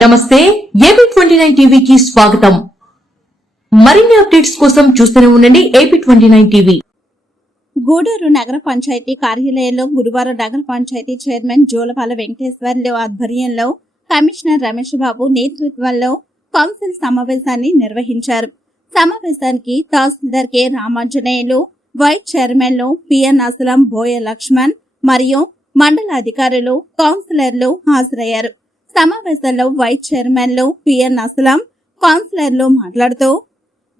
నమస్తే ఏపీ29 టీవీకి స్వాగతం. మరిన్ని అప్డేట్స్ కోసం చూస్తూనే ఉండండి ఏపీ29 టీవీ. గూడూరు నగర పంచాయతీ కార్యాలయంలో గురువారం నగర పంచాయతీ చైర్మన్ జోలపాల వెంకటేశ్వర్లు ఆధ్వర్యంలో కమిషనర్ రమేష్ బాబు నేతృత్వంలో కౌన్సిల్ సమావేశాన్ని నిర్వహించారు. సమావేశానికి తహసీల్దార్ కె రామాంజనేయులు, వైస్ చైర్మన్లు పిఎన్ అస్లాం, బోయ లక్ష్మణ్ మరియు మండల అధికారులు, కౌన్సిలర్లు హాజరయ్యారు. సమావేశంలో వైస్ చైర్మన్లు పిఎన్ అస్లాం, కౌన్సిలర్లు మాట్లాడుతూ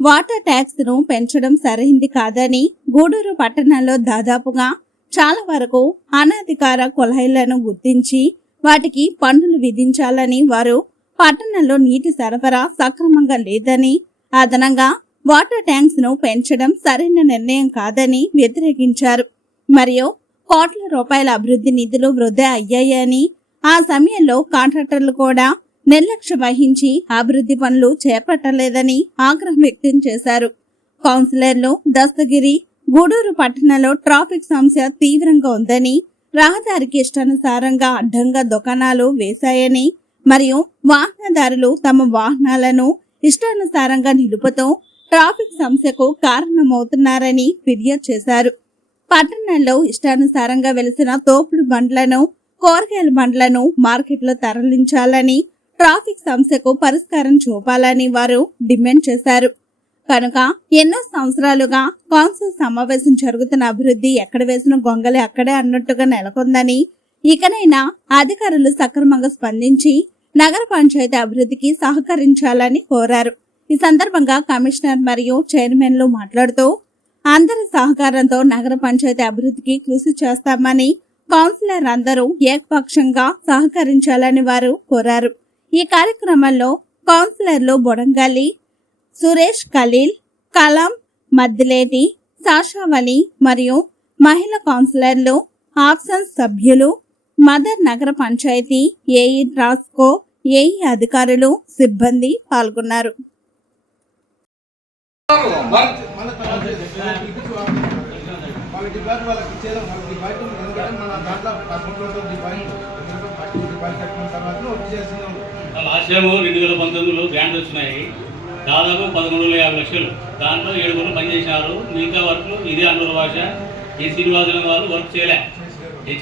వాటర్ ట్యాక్స్ ను పెంచడం సరైంది కాదని, గూడూరు పట్టణంలో దాదాపుగా చాలా వరకు అనధికార కుళాయిలను గుర్తించి వాటికి పన్నులు విధించాలని, వారు పట్టణంలో నీటి సరఫరా సక్రమంగా లేదని, అదనంగా వాటర్ ట్యాంక్స్ ను పెంచడం సరైన నిర్ణయం కాదని వ్యతిరేకించారు. మరియు కోట్ల రూపాయల అభివృద్ధి నిధులు వృధా అయ్యాయని, ఆ సమయంలో కాంట్రాక్టర్లు కూడా నిర్లక్ష్యం వహించి అభివృద్ధి పనులు చేపట్టలేదని ఆగ్రహం వ్యక్తం చేశారు. కౌన్సిలర్లు దస్తగిరి, గూడూరు పట్టణంలో ట్రాఫిక్ సమస్య తీవ్రంగా ఉందని, రహదారికి ఇష్టానుసారంగా అడ్డంగా దుకాణాలు వేశాయని, మరియు వాహనదారులు తమ వాహనాలను ఇష్టానుసారంగా నిలుపుతూ ట్రాఫిక్ సమస్యకు కారణమవుతున్నారని ఫిర్యాదు చేశారు. పట్టణంలో ఇష్టానుసారంగా వెలిసిన తోపుడు బండ్లను, కూరగాయల బండ్లను మార్కెట్లో తరలించాలని, ట్రాఫిక్ సమస్యకు పరిష్కారం చూపాలని వారు డిమాండ్ చేశారు. కనుక ఎన్నో సంవత్సరాలుగా కౌన్సిల్ సమావేశం జరుగుతున్న అభివృద్ధి ఎక్కడ వేసిన గొంగలి అక్కడే అన్నట్టుగా నెలకొందని, ఇకనైనా అధికారులు సక్రమంగా స్పందించి నగర పంచాయతీ అభివృద్ధికి సహకరించాలని కోరారు. ఈ సందర్భంగా కమిషనర్ మరియు చైర్మన్లు మాట్లాడుతూ అందరి సహకారంతో నగర పంచాయతీ అభివృద్ధికి కృషి చేస్తామని, కౌన్సిలర్ అందరూ ఏకపక్షంగా సహకరించాలని వారు కోరారు. ఈ కార్యక్రమంలో కౌన్సిలర్లు బొడంగల్లి సురేష్, ఖలీల్, కలాం, మద్దిలేటి, సాషావలి మరియు మహిళా కౌన్సిలర్లు, ఆప్షన్ సభ్యులు, మదర్ నగర పంచాయతీ ఏఈ ట్రాస్కో, ఏఈ అధికారులు, సిబ్బంది పాల్గొన్నారు. లాస్ట్ టైం 2019లో గ్రాంట్స్ వచ్చినాయి, దాదాపు 1150 లక్షలు. దాంట్లో 7 కోట్లు పనిచేసినారు. మిగతా వర్క్లు ఇదే అన్నూరు భాష, ఈ శ్రీనివాసుల వాళ్ళు వర్క్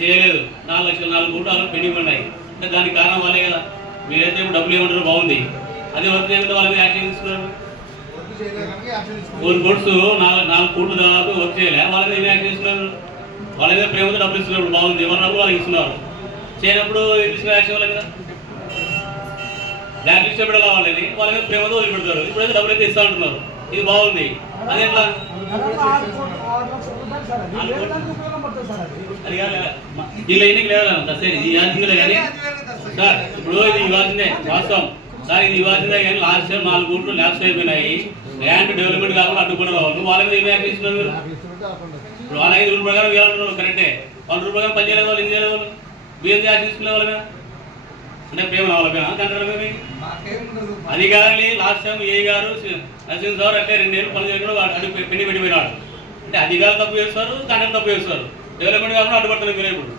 చేయలేదు. 4 లక్షలు 4 కోట్లు అలా పెండింగ్ ఉన్నాయి. అంటే దానికి కారణం వాళ్ళే కదా. మీరైతే ఇప్పుడు డబ్బులు ఏమంటారు, బాగుంది. అదే వర్క్ చేయకుండా వాళ్ళ మీద యాక్షన్ తీసుకున్నారు. 4 కోట్స్ 4 కోట్లు దాదాపు వర్క్ చేయలే, వాళ్ళ మీద యాక్షన్ తీసుకున్నారు. వాళ్ళ మీద ప్రేమతో డబ్బులు ఇస్తున్నప్పుడు బాగుంది, ఎవరినప్పుడు వాళ్ళకి ఇస్తున్నారు. చేయనప్పుడు తీసుకున్న యాక్షన్ వాళ్ళ మీద బ్లాక్ లిస్ట్ పెట్టాలి. వాళ్ళ మీద ప్రేమతో వదిలిపెడతారు. ఇప్పుడైతే డబ్బులు అయితే ఇస్తా అంటున్నారు. ఇది బాగుంది. అది ఎట్లా అది కాదు, వీళ్ళ ఎన్నిక లేదంట సార్. ఇది ఇవ్వాల్సిందే కానీ సార్, ఇప్పుడు ఇది ఇవ్వాల్సిందే వాస్తవం సార్, ఇది ఇవ్వాల్సిందే కానీ లాస్ట్ టైం 4 కోట్లు ల్యాబ్స్ అయిపోయినాయి. ల్యాండ్ డెవలప్మెంట్ కాకుండా అడ్డుకునే వాళ్ళు వాళ్ళ మీద ఏమి యాక్ట్ ఇస్తున్నారు మీరు? ఇప్పుడు వాళ్ళ 5 రూల్ ప్రకారం ఇవ్వాలంటున్నారు కరెక్టే. 1 రూల్ ప్రకారం పని చేయలేదు వాళ్ళు, ఏం చేయలేదు వాళ్ళు, మీరు యాక్ట్ తీసుకునే వాళ్ళ మీద అంటే ప్రేమ వాళ్ళ మీద కంటే అది కాదండి. లాస్ట్ టైం ఏ గారు నరసింహ సార్ అంటే 2 ఏళ్ళు పని చేయడం అడ్డు పెండి పెట్టిపోయినాడు. అంటే అధికారులు తప్పు చేస్తారు, కంటే తప్పు చేస్తారు. డెవలప్మెంట్ కాకుండా అడ్డుపడుతున్నారు మీరు. ఇప్పుడు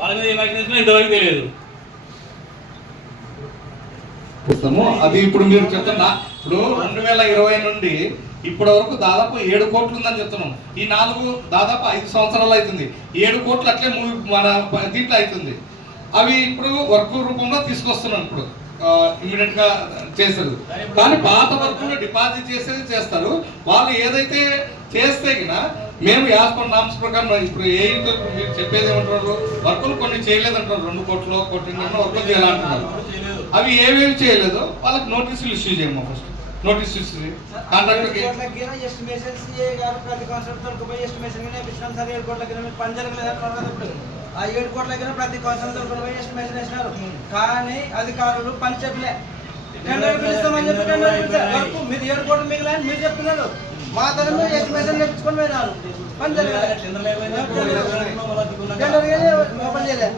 వాళ్ళ మీద ఏం యాక్షన్ తీసుకున్నా ఇంతవరకు తెలియదు. అది ఇప్పుడు మీరు చెప్తున్నా, ఇప్పుడు 2020 నుండి ఇప్పటి వరకు దాదాపు 7 కోట్లు ఉందని చెప్తున్నాం. ఈ 4 దాదాపు 5 సంవత్సరాలు అవుతుంది. 7 కోట్లు అట్లే మన దీంట్లో అవుతుంది. అవి ఇప్పుడు వర్క్ రూపంలో తీసుకొస్తున్నాం. ఇప్పుడు ఇమీడియట్ గా చేస్తారు. కానీ పాత వర్క్ డిపాజిట్ చేసేది చేస్తారు. వాళ్ళు ఏదైతే చేస్తే మేము యాస్పర్ నామ్స్ ప్రకారం ఇప్పుడు మీరు చెప్పేది ఏమంటున్నారు, వర్కులు కొన్ని చేయలేదంటారు. 2 కోట్లు 1 కోటి వర్కులు చేయాలంటున్నారు. అవి ఏమేమి చేయలేదో వాళ్ళకి నోటీసులు ఇష్యూ చేయము. ఫస్ట్ నోటీస్ ఇస్తుంది కాంట్రాక్టర్కి. ఆ 7 కోట్ల దగ్గర ప్రతి కౌన్సిలర్ ఎస్టిమేషన్ వేసినారు. కానీ అధికారులు పని చెప్పలే. టెండర్ పిలుస్తామని చెప్పి టెండర్ పిలిచారు. మీరు 7 కోట్లు మిగిలిన మీరు చెప్తున్నారు. మా తరఫు ఎస్టిమేషన్ తెప్పించుకొని పోయినారు. పని జరగలేదు. టెండర్ ఓపెన్ చేయలేదు.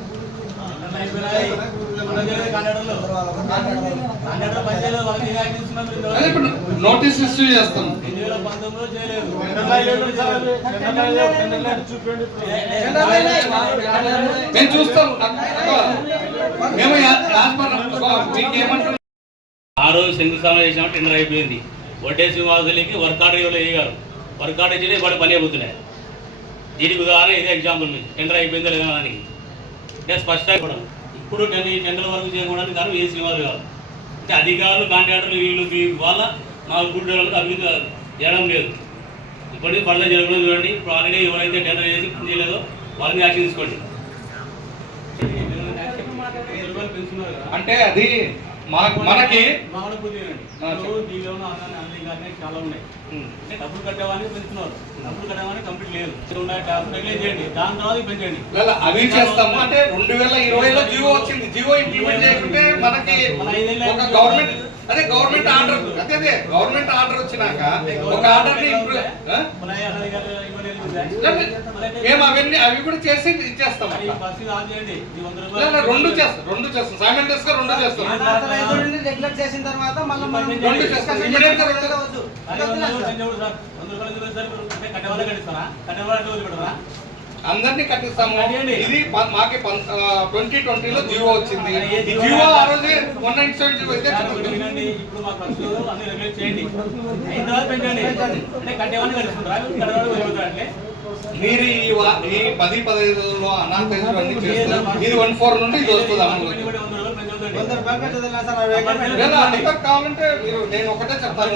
అదే ఇప్పుడు నోటీస్ ఇష్యూ చేస్తాం. మేము చూస్తాం. మేము మీకు ఏమంటారు? ఆ రోజు శంకుస్థాపన చేసినాము, టెండర్ అయిపోయింది. వడ్డేసి వాసులకి వర్క్ ఆర్డర్ ఇవ్వలేదు వేయగారు. వర్క్ ఆర్డర్ ఇచ్చి వాడు పని అయిపోతున్నాయి. దీనికి ఉదాహరణ ఇదే ఎగ్జాంపుల్. మీకు టెండర్ అయిపోయిందో లేదా దానికి అంటే స్పష్టంగా కూడా ఇప్పుడు ఈ టెండర్ వరకు చేయడానికి కారణం ఏ శ్రీనివాసు గారు. అంటే అధికారులు కాంట్రాక్టర్లు వీళ్ళు వాళ్ళ 4 కోట్ల డెవలప్మెంట్ అభివృద్ధి చేయడం లేదు. ఇప్పటికీ ఫర్దర్ జరగడం చూడండి. ఇప్పుడు ఆల్రెడీ ఎవరైతే టెండర్ చేసి పని చేయలేదో వాళ్ళని యాక్షన్ తీసుకోండి. అంటే అది మనకి చాలా ఉన్నాయి. అంటే డబ్బులు కట్టేవాడిని పెంచుతున్నారు, డబ్బులు కట్టేవాడిని కంప్లీట్ లేదు. చేయండి, దాని తర్వాత పెంచండి. అవి చేస్తాము. అంటే 2020లో జీవో వచ్చింది. జీవో ఇంప్లిమెంట్ చేయకుంటే మనకి ఒక గవర్నమెంట్ ఆర్డర్ గవర్నమెంట్ ఆర్డర్ వచ్చినాక ఒక ఆర్డర్ అవి కూడా చేసి ఇచ్చేస్తాం. రెండు చేస్తాం సైమల్టేనియస్ గా రెండు చేస్తాం. రెగ్యులేట్ చేసిన తర్వాత మళ్ళీ రెండు చేస్తాం. ఇమ్మీడియట్ గా అందరినీ కట్టిస్తాము. ఇది మాకి 2020లో జీవో వచ్చింది. ఈ జీవో ఆ రోజే 197 అయితే ఇప్పుడు మాకు అన్ని రెగ్యులేట్ చేయండి. అయిన తర్వాత పెంచండి. అంటే కట్టేవాడిని కట్టుకుంటారా? మీరు ఈ 10-15లో అనాథైజ్ అన్ని చేస్తారు. ఇది 14 నుండి ఇది వస్తుంది అమలు. కావాలంటే మీరు నేను ఒకటే చెప్తాను.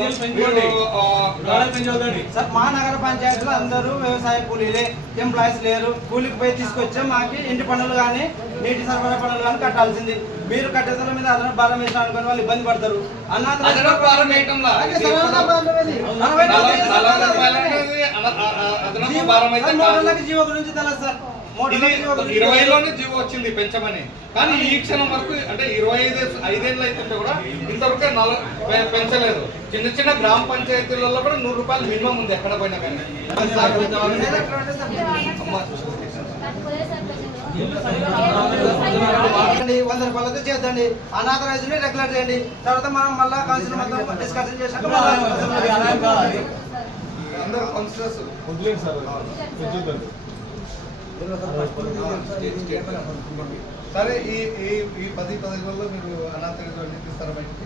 సార్ మా నగర పంచాయతీలో అందరూ వ్యవసాయ కూలీలే, ఎంప్లాయీస్ లేరు. కూలికి పోయి తీసుకొచ్చే మాకి ఇంటి పనులు కానీ నీటి సరఫరా పనులు కానీ కట్టాల్సింది. మీరు కట్టేతల మీద అదనపు భారం వేసిన అనుకుని వాళ్ళు ఇబ్బంది పడతారు. అదనపు భారం వేయటంలా 20లోనే జీవో వచ్చింది పెంచమని. కానీ ఈ క్షణం వరకు అంటే 25 అయితే కూడా ఇంతవరకు పెంచలేదు. చిన్న చిన్న గ్రామ పంచాయతీలలో కూడా 100 రూపాయలు మినిమం ఉంది ఎక్కడ పోయినా కానీ. 100 రూపాయలతో చేద్దండి. అనాథరైజ్ ని రెగ్యులర్ చేయండి. తర్వాత మనం మళ్ళీ కౌన్సిల్ మొత్తం డిస్కషన్ చేశాక అందరూ కౌన్సిలర్స్ సరే ఈ 10-15లో మీరు అనాథరైజ్ తీస్తారా బయటికి?